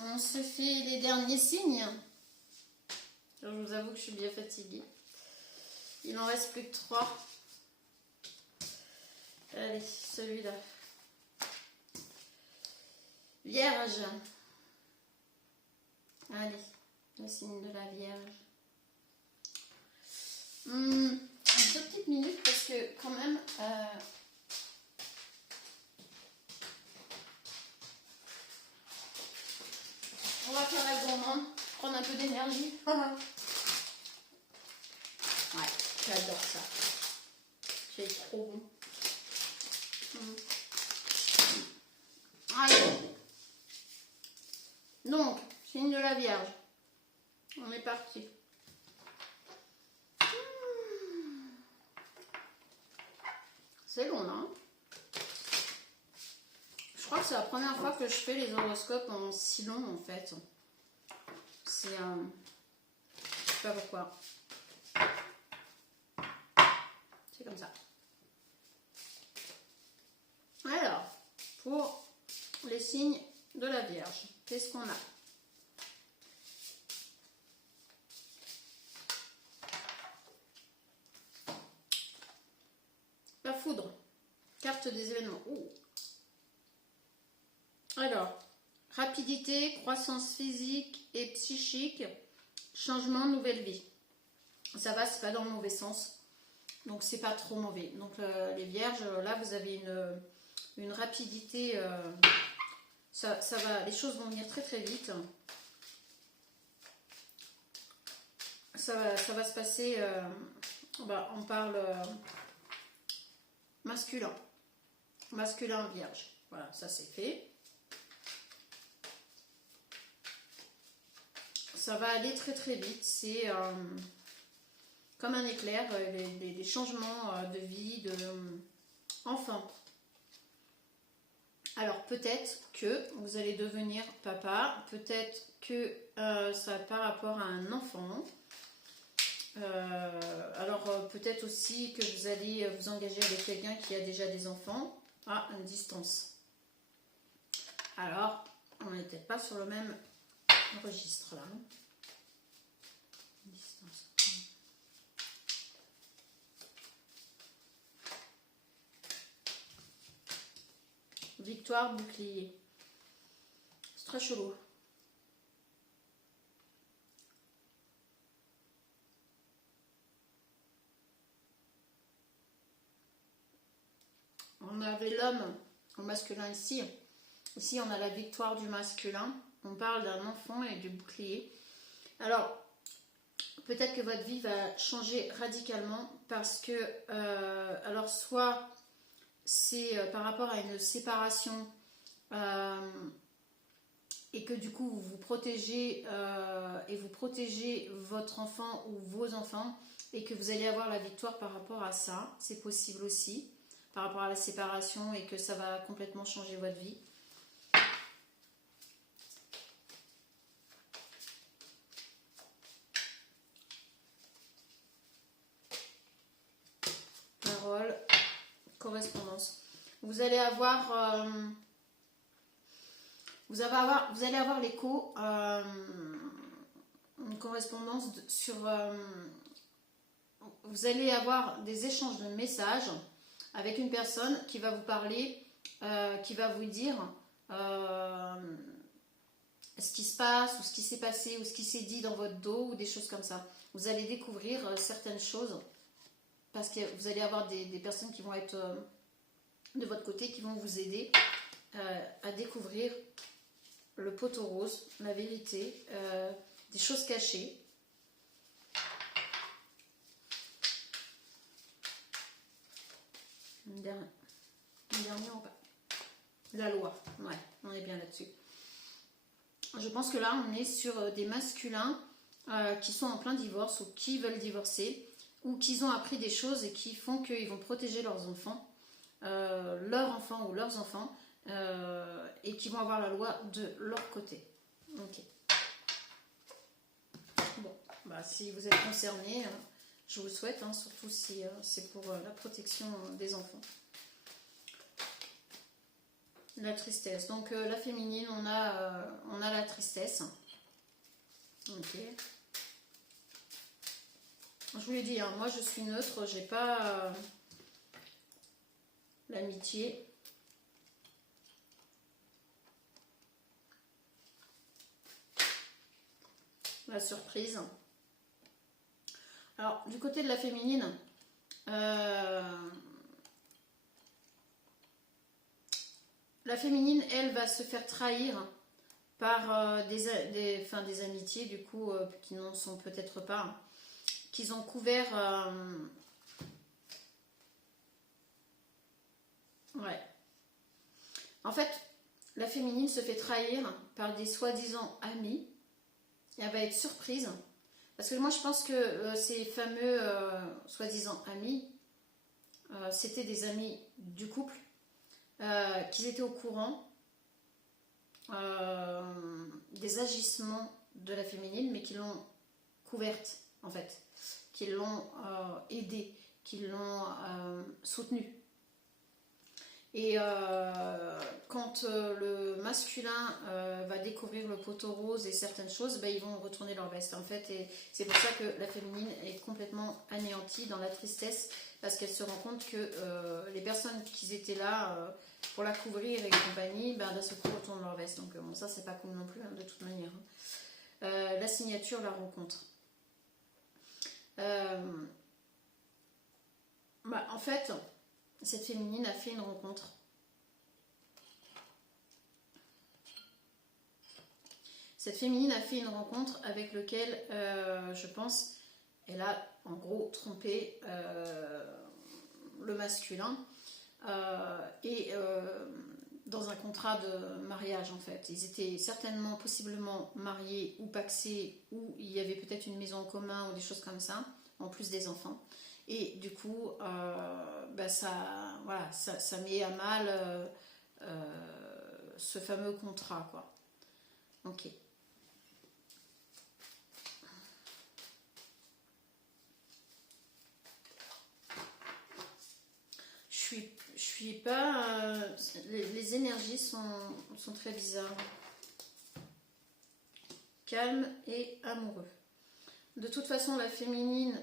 On se fait les derniers signes. Je vous avoue que je suis bien fatiguée. Il en reste plus que 3. Allez, celui-là. Vierge. Allez, le signe de la Vierge. 2 petites minutes parce que quand même... on va faire la gourmande, prendre un peu d'énergie. Ouais, j'adore ça. C'est trop bon. Allez. Donc, signe de la Vierge. On est parti. C'est long, là. Hein, je crois que c'est la première fois que je fais les horoscopes en si long, en fait. C'est... je sais pas pourquoi. C'est comme ça. Alors, pour les signes de la Vierge, qu'est-ce qu'on a? La foudre, carte des événements. Oh. Alors, rapidité, croissance physique et psychique, changement, nouvelle vie. Ça va, c'est pas dans le mauvais sens, donc c'est pas trop mauvais. Donc les Vierges, là vous avez une rapidité, ça va, les choses vont venir très très vite. Ça va se passer, on parle masculin Vierge. Voilà, ça c'est fait. Ça va aller très très vite, c'est comme un éclair, des changements de vie, enfin. Alors peut-être que vous allez devenir papa, peut-être que ça par rapport à un enfant. Alors peut-être aussi que vous allez vous engager avec quelqu'un qui a déjà des enfants à une distance. Alors, on n'est peut-être pas sur le même registre là. Distance. Victoire, bouclier. C'est très chelou. On avait l'homme au masculin ici. Ici, on a la victoire du masculin. On parle d'un enfant et du bouclier. Alors, peut-être que votre vie va changer radicalement parce que, alors soit c'est par rapport à une séparation et que du coup vous vous protégez et vous protégez votre enfant ou vos enfants et que vous allez avoir la victoire par rapport à ça. C'est possible aussi, par rapport à la séparation et que ça va complètement changer votre vie. Parole, correspondance. Vous allez avoir... vous allez avoir l'écho, une correspondance sur... vous allez avoir des échanges de messages avec une personne qui va vous parler, qui va vous dire ce qui se passe, ou ce qui s'est passé, ou ce qui s'est dit dans votre dos, ou des choses comme ça. Vous allez découvrir certaines choses, parce que vous allez avoir des personnes qui vont être de votre côté, qui vont vous aider à découvrir le poteau rose, la vérité, des choses cachées. Une dernière ou pas? La loi, ouais, on est bien là-dessus. Je pense que là, on est sur des masculins qui sont en plein divorce ou qui veulent divorcer ou qui ont appris des choses et qui font qu'ils vont protéger leurs enfants, ou leurs enfants, et qui vont avoir la loi de leur côté. Ok. Bon, bah, si vous êtes concerné, je vous le souhaite, hein, surtout si c'est pour la protection des enfants. La tristesse. Donc la féminine, on a la tristesse. Ok. Je vous l'ai dit, hein, moi je suis neutre, j'ai pas l'amitié. La surprise. Alors, du côté de la féminine, la féminine, elle, va se faire trahir par des amitiés, du coup, qui n'en sont peut-être pas, hein, qu'ils ont couvert... ouais. En fait, la féminine se fait trahir par des soi-disant amis. Et elle va être surprise. Parce que moi, je pense que ces fameux soi-disant amis, c'était des amis du couple, qu'ils étaient au courant des agissements de la féminine, mais qui l'ont couverte, en fait. Qui l'ont aidée, qui l'ont soutenue. Et quand le masculin va découvrir le poteau rose et certaines choses, ben, ils vont retourner leur veste en fait. Et c'est pour ça que la féminine est complètement anéantie dans la tristesse, parce qu'elle se rend compte que les personnes qui étaient là pour la couvrir et compagnie, ben, d'un seul coup retournent leur veste. Donc bon, ça c'est pas cool non plus, hein, de toute manière. La signature, la rencontre. Bah, en fait, cette féminine a fait une rencontre. Cette féminine a fait une rencontre avec lequel, je pense, elle a en gros trompé le masculin dans un contrat de mariage en fait. Ils étaient certainement, possiblement mariés ou pacsés, ou il y avait peut-être une maison en commun ou des choses comme ça, en plus des enfants. Et du coup, bah ça met à mal ce fameux contrat, quoi. Ok. Je suis pas... les énergies sont très bizarres. Calme et amoureux. De toute façon, la féminine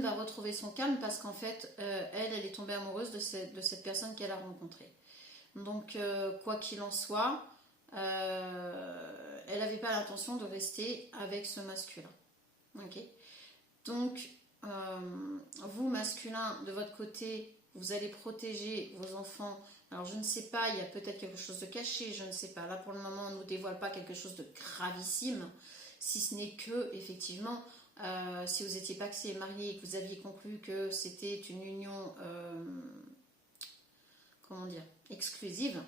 va retrouver son calme parce qu'en fait, elle est tombée amoureuse de cette personne qu'elle a rencontrée. Donc, quoi qu'il en soit, elle n'avait pas l'intention de rester avec ce masculin. Ok. Donc, vous, masculin, de votre côté, vous allez protéger vos enfants. Alors, je ne sais pas, il y a peut-être quelque chose de caché, je ne sais pas. Là, pour le moment, on ne nous dévoile pas quelque chose de gravissime, si ce n'est que, effectivement, si vous étiez pacsé et marié et que vous aviez conclu que c'était une union, comment dire, exclusive,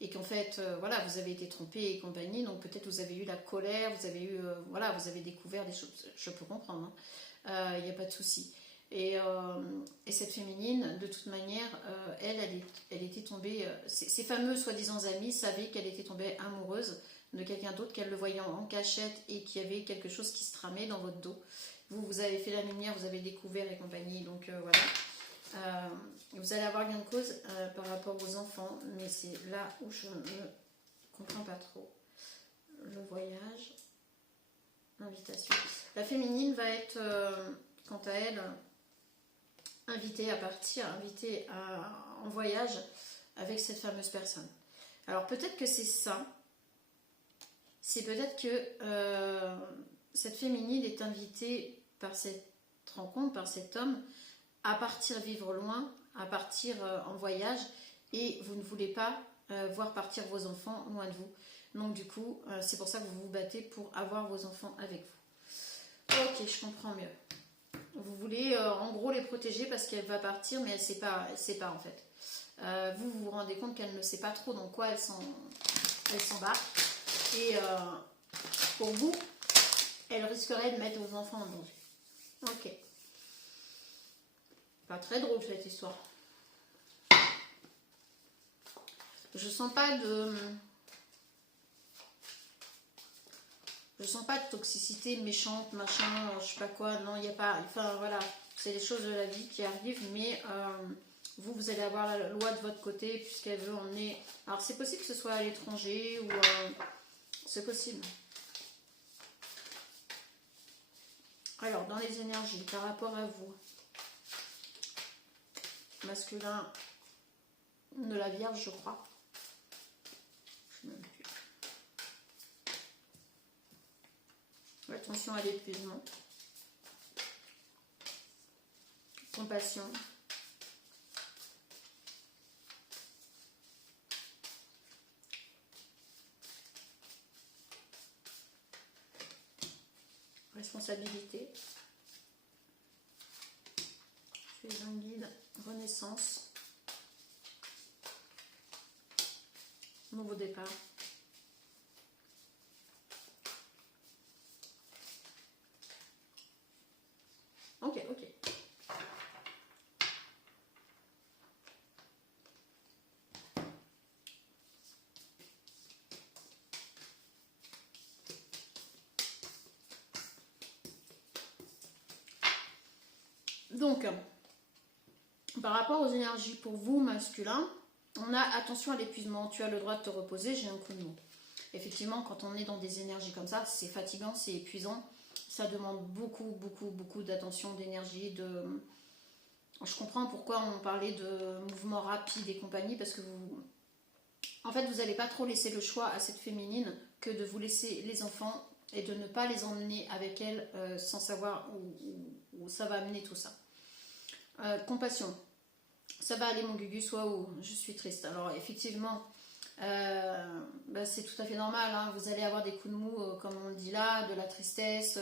et qu'en fait, voilà, vous avez été trompé et compagnie, donc peut-être vous avez eu la colère, vous avez eu, voilà, vous avez découvert des choses, je peux comprendre, il n'y a pas de souci. Et cette féminine, de toute manière, elle était tombée, ces fameux soi-disant amis savaient qu'elle était tombée amoureuse de quelqu'un d'autre, qu'elle le voyait en cachette et qu'il y avait quelque chose qui se tramait dans votre dos. Vous avez fait la lumière, vous avez découvert et compagnie, donc voilà. Vous allez avoir gain de cause par rapport aux enfants, mais c'est là où je ne comprends pas trop. Le voyage, l'invitation. La féminine va être, quant à elle, invitée à partir, invitée en voyage avec cette fameuse personne. Alors peut-être que c'est ça. C'est peut-être que cette féminine est invitée par cette rencontre, par cet homme, à partir vivre loin, à partir en voyage, et vous ne voulez pas voir partir vos enfants loin de vous. Donc du coup, c'est pour ça que vous vous battez pour avoir vos enfants avec vous. Ok, je comprends mieux. Vous voulez en gros les protéger parce qu'elle va partir, mais elle ne sait pas en fait. Vous vous rendez compte qu'elle ne sait pas trop dans quoi elle s'embarque. Et pour vous, elle risquerait de mettre vos enfants en danger. Ok. Pas très drôle cette histoire. Je sens pas de toxicité méchante, machin, je sais pas quoi. Non, il n'y a pas. Enfin voilà, c'est des choses de la vie qui arrivent, mais Vous allez avoir la loi de votre côté puisqu'elle veut emmener... Alors c'est possible que ce soit à l'étranger ou... c'est possible. Alors, dans les énergies, par rapport à vous, masculin de la Vierge, je crois. Je sais même plus. Attention à l'épuisement. Compassion. Responsabilité. Je suis un guide. Renaissance. Nouveau départ. Ok, ok. Donc, par rapport aux énergies pour vous, masculin, on a attention à l'épuisement. Tu as le droit de te reposer, j'ai un coup de mou. Effectivement, quand on est dans des énergies comme ça, c'est fatigant, c'est épuisant. Ça demande beaucoup d'attention, d'énergie. Je comprends pourquoi on parlait de mouvements rapides et compagnie, parce que en fait, vous n'allez pas trop laisser le choix à cette féminine que de vous laisser les enfants et de ne pas les emmener avec elle sans savoir où ça va amener tout ça. Compassion. Ça va aller mon Gugu, soit où je suis triste. Alors effectivement, c'est tout à fait normal. Hein. Vous allez avoir des coups de mou, comme on dit là, de la tristesse,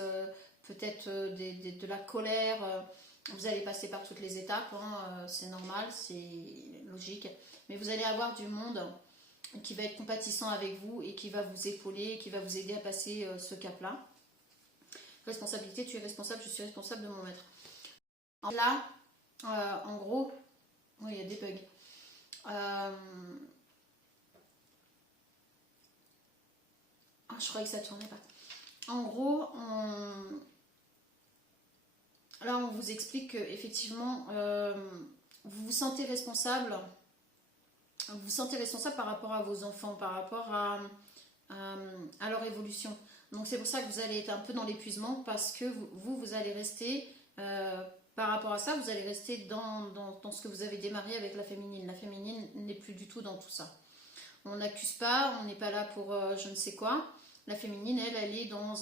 peut-être de la colère. Vous allez passer par toutes les étapes. Hein. C'est normal, c'est logique. Mais vous allez avoir du monde qui va être compatissant avec vous et qui va vous épauler, qui va vous aider à passer ce cap-là. Responsabilité, tu es responsable, je suis responsable de mon maître. Là, en gros, oui, il y a des bugs. Je croyais que ça ne tournait pas. En gros, là, on vous explique que effectivement, vous vous sentez responsable. Vous vous sentez responsable par rapport à vos enfants, par rapport à leur évolution. Donc c'est pour ça que vous allez être un peu dans l'épuisement, parce que vous allez rester, par rapport à ça, vous allez rester dans ce que vous avez démarré avec la féminine. La féminine n'est plus du tout dans tout ça. On n'accuse pas, on n'est pas là pour je ne sais quoi. La féminine, elle est dans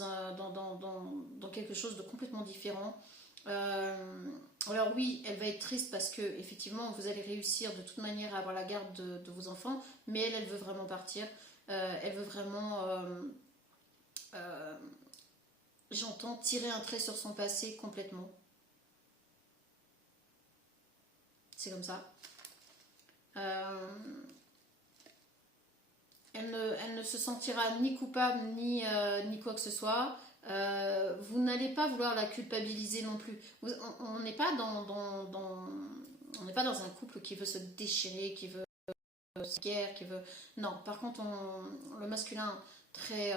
quelque chose de complètement différent. Alors oui, elle va être triste parce que effectivement vous allez réussir de toute manière à avoir la garde de vos enfants, mais elle veut vraiment partir. Elle veut vraiment, j'entends, tirer un trait sur son passé complètement. C'est comme ça. Elle ne se sentira ni coupable ni quoi que ce soit. Vous n'allez pas vouloir la culpabiliser non plus. On n'est pas on n'est pas dans un couple qui veut se déchirer, qui veut se guerre, qui veut... Non, par contre, le masculin très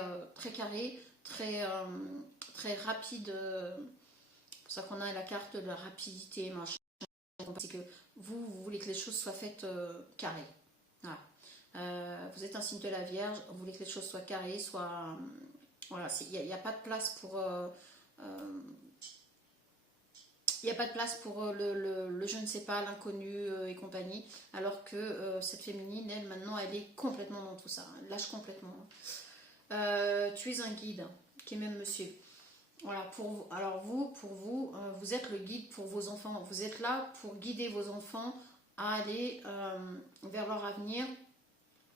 carré, très rapide. C'est pour ça qu'on a la carte de la rapidité, machin. C'est que vous voulez que les choses soient faites carrées. Voilà. Vous êtes un signe de la Vierge, vous voulez que les choses soient carrées, soient... Voilà, il n'y a pas de place pour... il n'y a pas de place pour le je ne sais pas, l'inconnu et compagnie, alors que cette féminine, elle, maintenant, elle est complètement dans tout ça. Elle lâche complètement. Tu es un guide, qui est même monsieur. Voilà, alors pour vous, vous êtes le guide pour vos enfants. Vous êtes là pour guider vos enfants à aller vers leur avenir.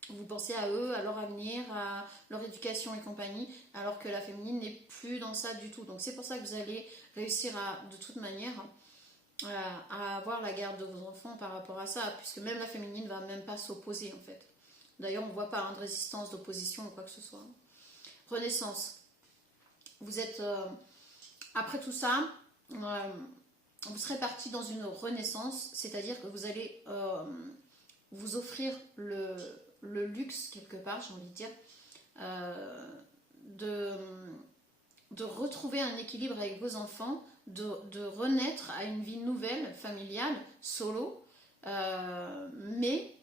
Vous pensez à eux, à leur avenir, à leur éducation et compagnie, alors que la féminine n'est plus dans ça du tout. Donc c'est pour ça que vous allez réussir de toute manière à avoir la garde de vos enfants par rapport à ça, puisque même la féminine ne va même pas s'opposer en fait. D'ailleurs, on ne voit pas de résistance, d'opposition ou quoi que ce soit. Renaissance. Vous êtes... après tout ça, vous serez parti dans une renaissance, c'est-à-dire que vous allez vous offrir le luxe, quelque part, j'ai envie de dire, de retrouver un équilibre avec vos enfants, de renaître à une vie nouvelle, familiale, solo, mais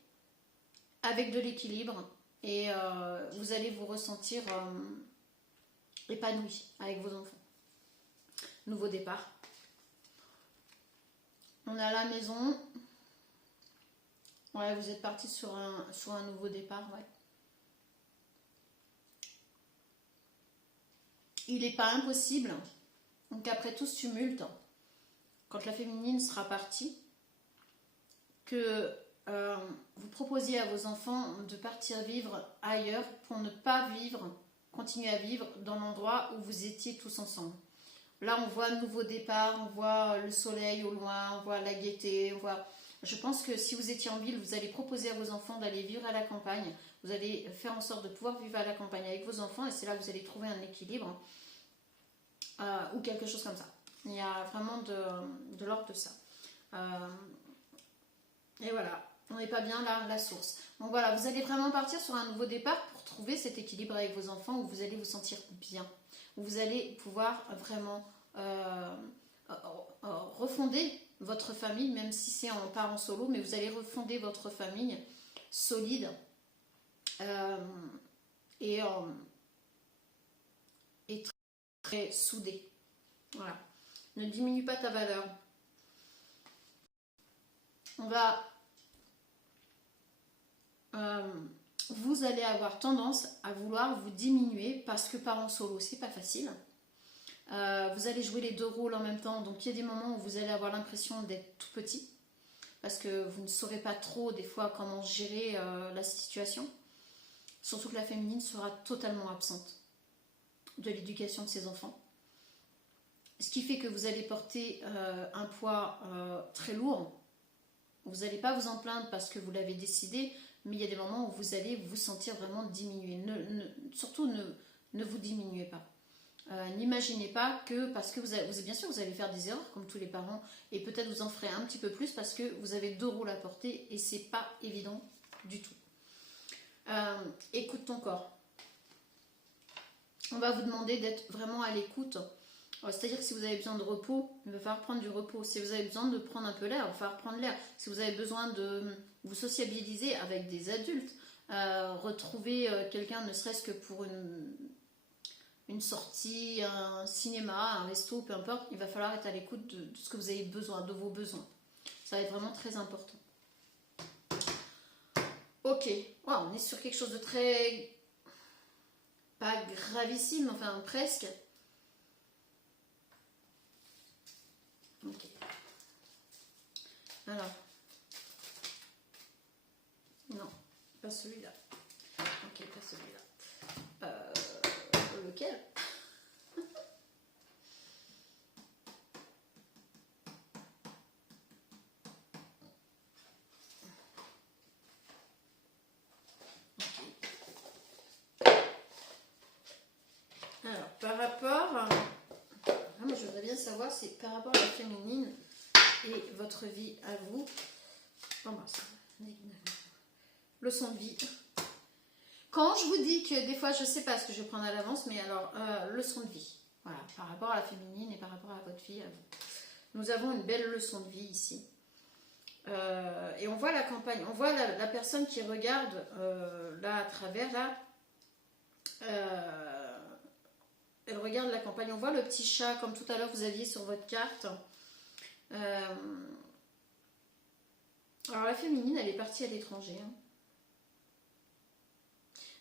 avec de l'équilibre et vous allez vous ressentir épanoui avec vos enfants. Nouveau départ. On est à la maison. Ouais, vous êtes parti sur un nouveau départ, ouais. Il n'est pas impossible, donc après tout ce tumulte, quand la féminine sera partie, que vous proposiez à vos enfants de partir vivre ailleurs pour ne pas continuer à vivre dans l'endroit où vous étiez tous ensemble. Là, on voit un nouveau départ, on voit le soleil au loin, on voit la gaieté, on voit... Je pense que si vous étiez en ville, vous allez proposer à vos enfants d'aller vivre à la campagne. Vous allez faire en sorte de pouvoir vivre à la campagne avec vos enfants et c'est là que vous allez trouver un équilibre ou quelque chose comme ça. Il y a vraiment de l'ordre de ça. Et voilà, on n'est pas bien là, la source. Donc voilà, vous allez vraiment partir sur un nouveau départ pour trouver cet équilibre avec vos enfants où vous allez vous sentir bien. Où vous allez pouvoir vraiment refonder votre famille, même si c'est en parent solo, mais vous allez refonder votre famille solide et très, très soudée. Voilà. Ne diminue pas ta valeur. On va... vous allez avoir tendance à vouloir vous diminuer parce que parent solo, c'est pas facile. Vous allez jouer les deux rôles en même temps, donc il y a des moments où vous allez avoir l'impression d'être tout petit parce que vous ne saurez pas trop des fois comment gérer la situation. Surtout que la féminine sera totalement absente de l'éducation de ses enfants. Ce qui fait que vous allez porter un poids très lourd. Vous n'allez pas vous en plaindre parce que vous l'avez décidé, mais il y a des moments où vous allez vous sentir vraiment diminué. Surtout ne vous diminuez pas. N'imaginez pas que parce que bien sûr vous allez faire des erreurs comme tous les parents et peut-être vous en ferez un petit peu plus parce que vous avez deux rôles à porter et c'est pas évident du tout. Écoute ton corps. On va vous demander d'être vraiment à l'écoute. C'est-à-dire que si vous avez besoin de repos, il va falloir prendre du repos. Si vous avez besoin de prendre un peu l'air, il va falloir prendre l'air. Si vous avez besoin de vous sociabiliser avec des adultes, retrouver quelqu'un ne serait-ce que pour une sortie, un cinéma, un resto, peu importe, il va falloir être à l'écoute de ce que vous avez besoin, de vos besoins. Ça va être vraiment très important. Ok, wow, on est sur quelque chose de très... pas gravissime, enfin presque. Ok. Alors. Non, pas celui-là. Ok, pas celui-là. Lequel? Alors, par rapport... moi, je voudrais bien savoir, c'est par rapport à la féminine et votre vie à vous. Leçon de vie. Quand je vous dis que des fois, je ne sais pas ce que je vais prendre à l'avance, mais alors, leçon de vie. Voilà, par rapport à la féminine et par rapport à votre vie à vous. Nous avons une belle leçon de vie ici. Et on voit la campagne, on voit la personne qui regarde là à travers, là. Elle regarde la campagne. On voit le petit chat, comme tout à l'heure vous aviez sur votre carte. Alors la féminine, elle est partie à l'étranger. Hein.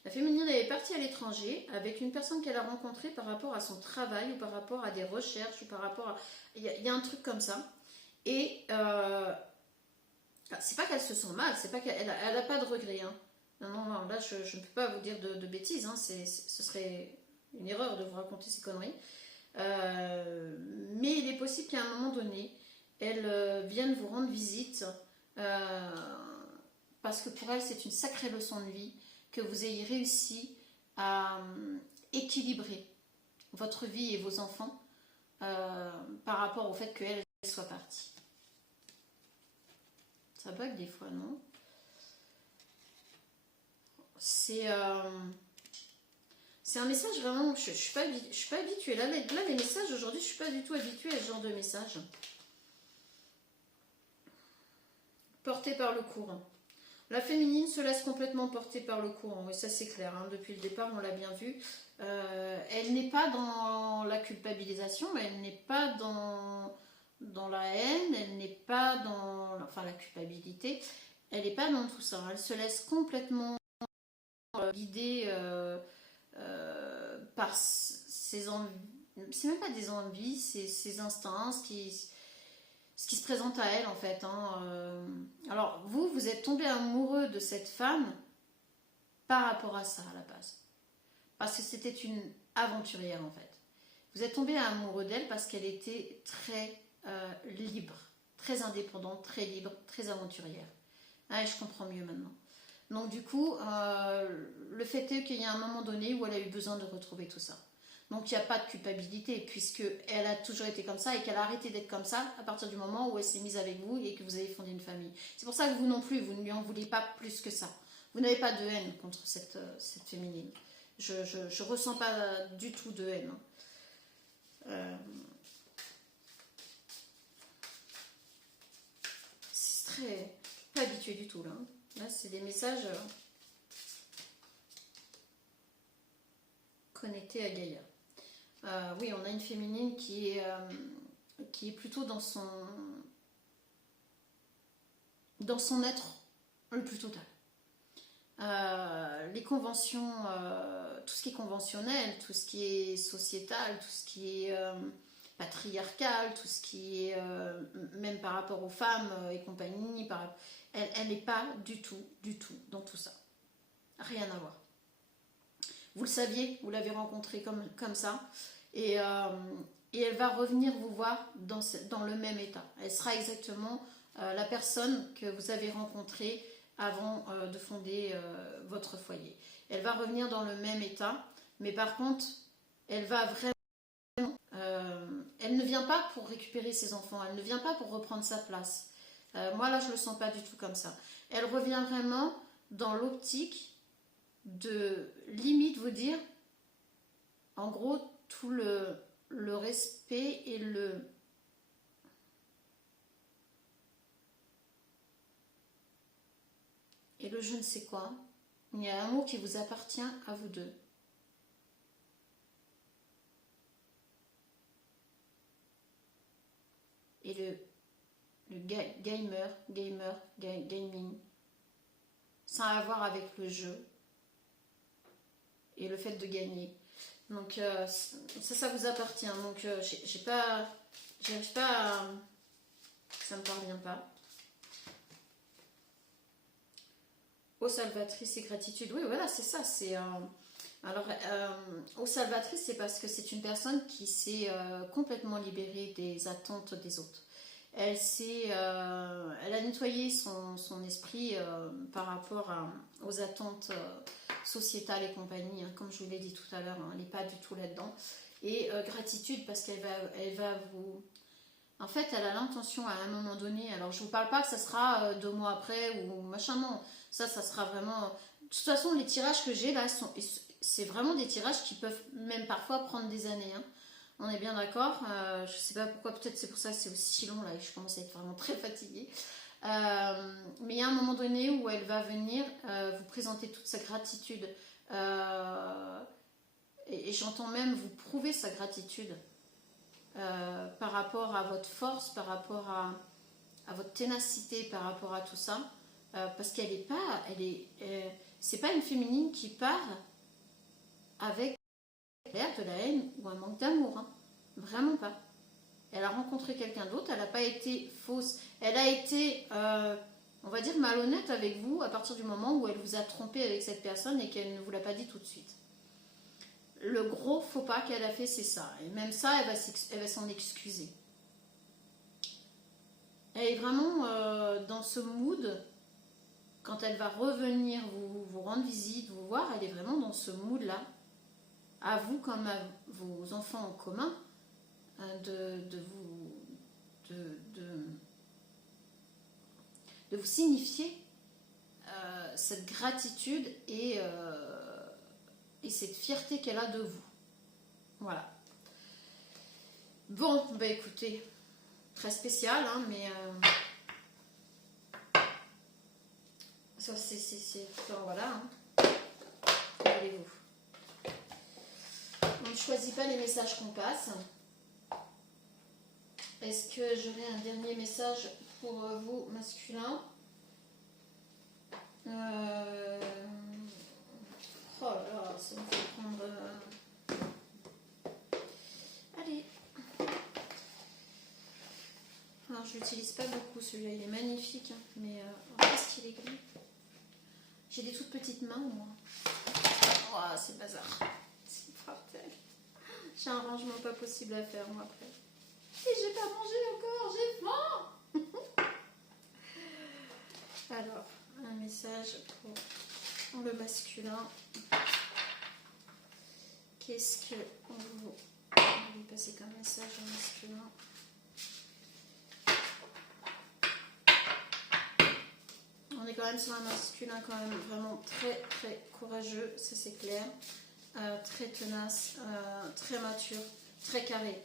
La féminine, elle est partie à l'étranger avec une personne qu'elle a rencontrée par rapport à son travail ou par rapport à des recherches ou par rapport à... Il y a un truc comme ça. Et c'est pas qu'elle se sent mal, c'est pas qu'elle a pas de regret. Hein. Non, là je ne peux pas vous dire de bêtises. Hein. Ce serait une erreur de vous raconter ces conneries. Mais il est possible qu'à un moment donné, elle vienne vous rendre visite parce que pour elle, c'est une sacrée leçon de vie que vous ayez réussi à équilibrer votre vie et vos enfants par rapport au fait qu'elle soit partie. Ça bug des fois, non? C'est un message vraiment... Je suis pas habituée. Là, les messages aujourd'hui, je suis pas du tout habituée à ce genre de message. portée par le courant. La féminine se laisse complètement porter par le courant, et ça c'est clair, hein, depuis le départ on l'a bien vu. Elle n'est pas dans la culpabilisation, elle n'est pas dans la haine, elle n'est pas dans la culpabilité, elle n'est pas dans tout ça. Elle se laisse complètement guider par ses envies, c'est même pas des envies, c'est ses instincts, ce qui se présente à elle en fait. Hein. Alors vous êtes tombé amoureux de cette femme par rapport à ça à la base. Parce que c'était une aventurière en fait. Vous êtes tombé amoureux d'elle parce qu'elle était très libre, très indépendante, très libre, très aventurière. Ah, et je comprends mieux maintenant. Donc du coup, le fait est qu'il y a un moment donné où elle a eu besoin de retrouver tout ça. Donc il n'y a pas de culpabilité puisqu'elle a toujours été comme ça et qu'elle a arrêté d'être comme ça à partir du moment où elle s'est mise avec vous et que vous avez fondé une famille. C'est pour ça que vous non plus, vous ne lui en voulez pas plus que ça. Vous n'avez pas de haine contre cette féminine. Je ressens pas du tout de haine. C'est très... pas habitué du tout là. Là c'est des messages connectés à Gaïa. Oui, on a une féminine qui est plutôt dans son être le plus total. Les conventions, tout ce qui est conventionnel, tout ce qui est sociétal, tout ce qui est patriarcal, tout ce qui est même par rapport aux femmes et compagnie, elle n'est pas du tout dans tout ça. Rien à voir. Vous le saviez, vous l'avez rencontrée comme ça. Et elle va revenir vous voir dans le même état. Elle sera exactement la personne que vous avez rencontrée avant de fonder votre foyer. Elle va revenir dans le même état, mais par contre, elle va vraiment... elle ne vient pas pour récupérer ses enfants, elle ne vient pas pour reprendre sa place. Moi, là, je ne le sens pas du tout comme ça. Elle revient vraiment dans l'optique de limite vous dire, en gros, tout le respect et le je ne sais quoi. Il y a un mot qui vous appartient à vous deux. Et le gaming, ça a à voir avec le jeu et le fait de gagner. Donc ça vous appartient. Donc j'arrive pas à... ça me parvient pas. Ô salvatrice et gratitude. Oui, voilà, c'est ça. C'est alors, ô salvatrice, c'est parce que c'est une personne qui s'est complètement libérée des attentes des autres. Elle a nettoyé son esprit par rapport aux attentes sociétales et compagnie, hein, comme je vous l'ai dit tout à l'heure, hein, elle n'est pas du tout là-dedans. Et gratitude parce qu'elle va vous... En fait, elle a l'intention à un moment donné, alors je ne vous parle pas que ça sera 2 mois après ou machin, non, ça sera vraiment... De toute façon, les tirages que j'ai là, c'est vraiment des tirages qui peuvent même parfois prendre des années, hein. On est bien d'accord, je ne sais pas pourquoi, peut-être c'est pour ça que c'est aussi long là et je commence à être vraiment très fatiguée. Mais il y a un moment donné où elle va venir vous présenter toute sa gratitude et j'entends même vous prouver sa gratitude par rapport à votre force, par rapport à votre ténacité, par rapport à tout ça, parce qu'elle est pas, c'est pas une féminine qui part avec de la haine ou un manque d'amour, hein. Vraiment pas. Elle a rencontré quelqu'un d'autre, elle n'a pas été fausse, elle a été, on va dire, malhonnête avec vous à partir du moment où elle vous a trompé avec cette personne et qu'elle ne vous l'a pas dit tout de suite. Le gros faux pas qu'elle a fait, c'est ça. Et même ça, elle va s'en excuser. Elle est vraiment dans ce mood, quand elle va revenir vous rendre visite, vous voir, elle est vraiment dans ce mood-là, à vous comme à vos enfants en commun, de vous signifier cette gratitude et cette fierté qu'elle a de vous. Voilà. Bon, bah écoutez, très spécial, hein, mais Ça, c'est... Enfin, voilà. Hein. Que voulez-vous? On ne choisit pas les messages qu'on passe. Est-ce que j'aurai un dernier message pour vous, masculin? Oh là là, ça me fait prendre... Allez. Alors, je l'utilise pas beaucoup, celui-là, il est magnifique, hein, mais qu'est-ce qu'il est gris. J'ai des toutes petites mains, moi. Oh, c'est bazar. C'est mortel. J'ai un rangement pas possible à faire, moi, après. Et j'ai pas mangé encore, j'ai faim. Alors, un message pour le masculin. Qu'est-ce que on va lui passer comme message au masculin? On est quand même sur un masculin quand même vraiment très très courageux, ça c'est clair. Très tenace, très mature, très carré.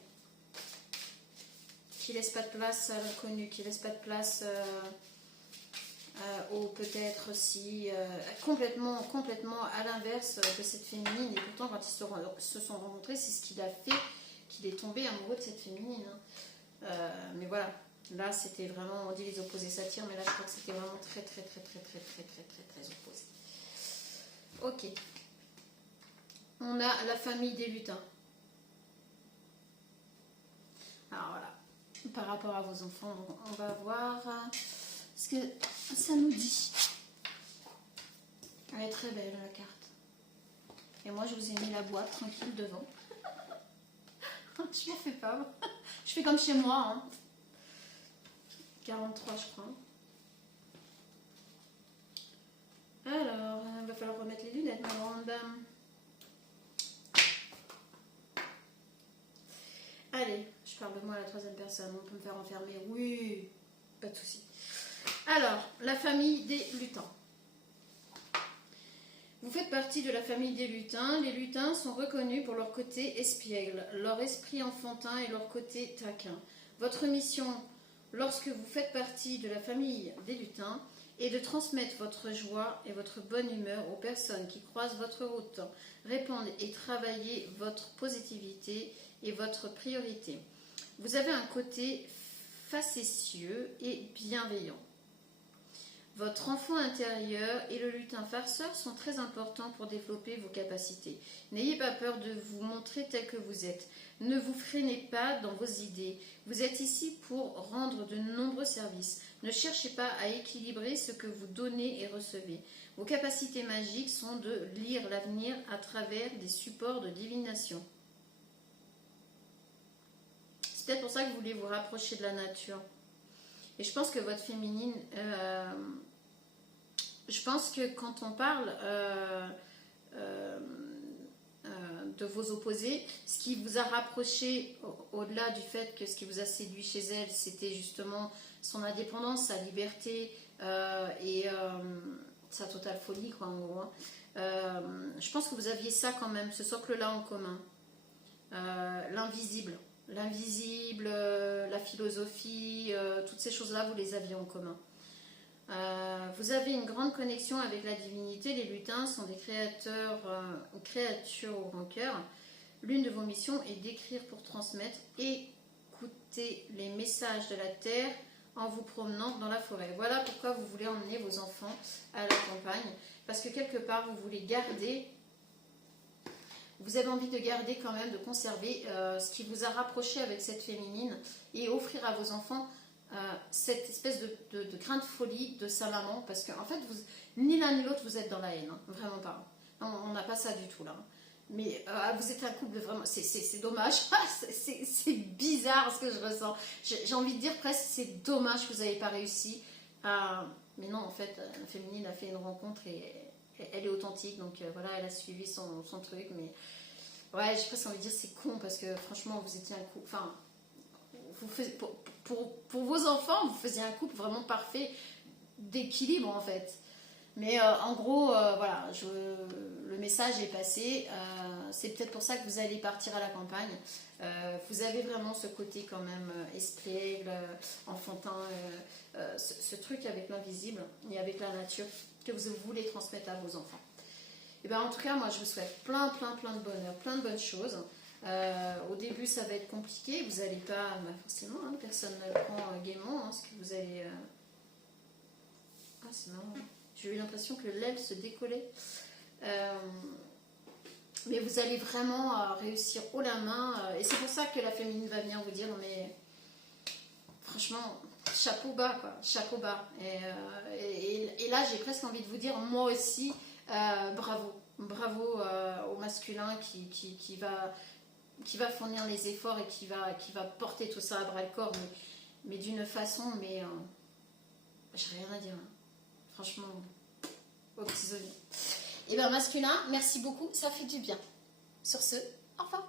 Qui laisse pas de place à l'inconnu, qui laisse pas de place au peut-être si complètement à l'inverse de cette féminine. Et pourtant quand ils se sont rencontrés, c'est ce qu'il a fait qu'il est tombé amoureux de cette féminine. Mais voilà, là c'était vraiment, on dit les opposés s'attirent, mais là je crois que c'était vraiment très opposé. Ok. On a la famille des lutins. Alors voilà, par rapport à vos enfants, on va voir ce que ça nous dit. Elle est très belle la carte. Et moi je vous ai mis la boîte tranquille devant. Je m'en fais pas. Je fais comme chez moi. Hein. 43 je crois. Alors, il va falloir remettre les lunettes, ma grande dame. Allez, je parle de moi à la troisième personne. On peut me faire enfermer. Oui, pas de souci. Alors, la famille des lutins. Vous faites partie de la famille des lutins. Les lutins sont reconnus pour leur côté espiègle, leur esprit enfantin et leur côté taquin. Votre mission, lorsque vous faites partie de la famille des lutins, est de transmettre votre joie et votre bonne humeur aux personnes qui croisent votre route. Répondre et travailler votre positivité et votre priorité. Vous avez un côté facétieux et bienveillant. Votre enfant intérieur et le lutin farceur sont très importants pour développer vos capacités. N'ayez pas peur de vous montrer tel que vous êtes. Ne vous freinez pas dans vos idées. Vous êtes ici pour rendre de nombreux services. Ne cherchez pas à équilibrer ce que vous donnez et recevez. Vos capacités magiques sont de lire l'avenir à travers des supports de divination. C'est peut-être pour ça que vous voulez vous rapprocher de la nature. Et je pense que votre féminine, je pense que quand on parle de vos opposés, ce qui vous a rapproché, au-delà du fait que ce qui vous a séduit chez elle, c'était justement son indépendance, sa liberté et sa totale folie, quoi, en gros. Je pense que vous aviez ça quand même, ce socle-là en commun. L'invisible, la philosophie, toutes ces choses-là, vous les aviez en commun. Vous avez une grande connexion avec la divinité. Les lutins sont des créatures au grand cœur. L'une de vos missions est d'écrire pour transmettre. Écoutez les messages de la terre en vous promenant dans la forêt. Voilà pourquoi vous voulez emmener vos enfants à la campagne. Parce que quelque part, vous voulez garder... Vous avez envie de garder quand même, de conserver ce qui vous a rapproché avec cette féminine et offrir à vos enfants cette espèce de grain de folie de sa maman. Parce qu'en fait, ni l'un ni l'autre, vous êtes dans la haine. Hein, vraiment pas. On n'a pas ça du tout là. Mais vous êtes un couple vraiment... C'est dommage. C'est bizarre ce que je ressens. J'ai envie de dire presque, c'est dommage que vous n'avez pas réussi. Mais non, en fait, la féminine a fait une rencontre et... Elle est authentique, donc voilà, elle a suivi son truc, mais ouais, j'ai presque envie de dire c'est con parce que franchement, vous étiez un couple, enfin, pour vos enfants, vous faisiez un couple vraiment parfait d'équilibre en fait. Mais en gros, voilà, le message est passé. C'est peut-être pour ça que vous allez partir à la campagne. Vous avez vraiment ce côté quand même espiègle, enfantin, ce truc avec l'invisible et avec la nature. que vous voulez transmettre à vos enfants. Et bien en tout cas, moi je vous souhaite plein de bonheur, plein de bonnes choses. Au début ça va être compliqué, vous n'allez pas, forcément, hein, personne ne le prend gaiement, hein, ce que vous allez... Ah c'est marrant, j'ai eu l'impression que l'aile se décollait. Mais vous allez vraiment réussir haut la main, et c'est pour ça que la féminine va venir vous dire, non mais franchement, chapeau bas quoi, chapeau bas. Et là j'ai presque envie de vous dire, moi aussi, bravo au masculin qui va fournir les efforts et qui va porter tout ça à bras le corps, mais d'une façon, mais j'ai rien à dire, hein. Franchement, aux petits oignons. Et bien masculin, merci beaucoup, ça fait du bien. Sur ce, au revoir.